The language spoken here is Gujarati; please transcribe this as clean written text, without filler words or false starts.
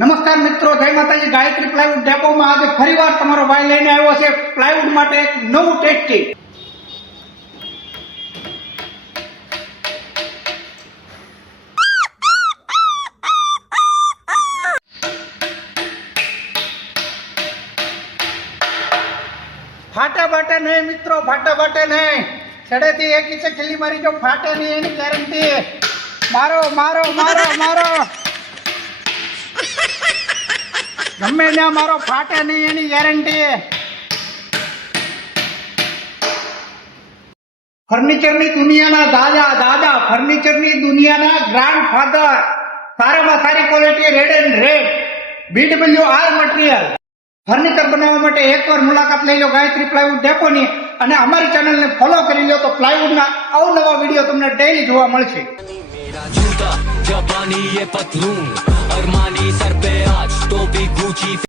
નમસ્કાર મિત્રો, જય માતાજી। ગાયત્રી પ્લાયવુડ ડેપોમાં આજે ફરીવાર તમારો ભાઈ લઈને આવ્યો છે પ્લાયવુડ માટે એક નવું ટેસ્ટી। ફાટા બાટે નહીં મિત્રો, ફાટા બાટે નહીં। છડેથી એક ઇંચે ખીલી મારી જો ફાટે નહીં એની ગેરંટી। મારો મારો મારો મારો ગમે ત્યાં મારો ફાટે નહીં એની ગેરંટી। ફર્નિચરની દુનિયાના દાદા દાદા, ફર્નિચરની દુનિયાના ગ્રાન્ડ ફાધર, સારામાં સારી quality, red and red BWR material. Furniture બનાવવા માટે એકવાર મુલાકાત લઈ લો ગાયત્રી પ્લાયવુડ ડેપોની અને અમારી ચેનલને ફોલો કરી લો તો પ્લાયવુડના અવનવા વિડીયો તમને ડેઈલી જોવા મળશે। जूता जापानी ये पतलून अरमानी सर पे आज तो भी गुची।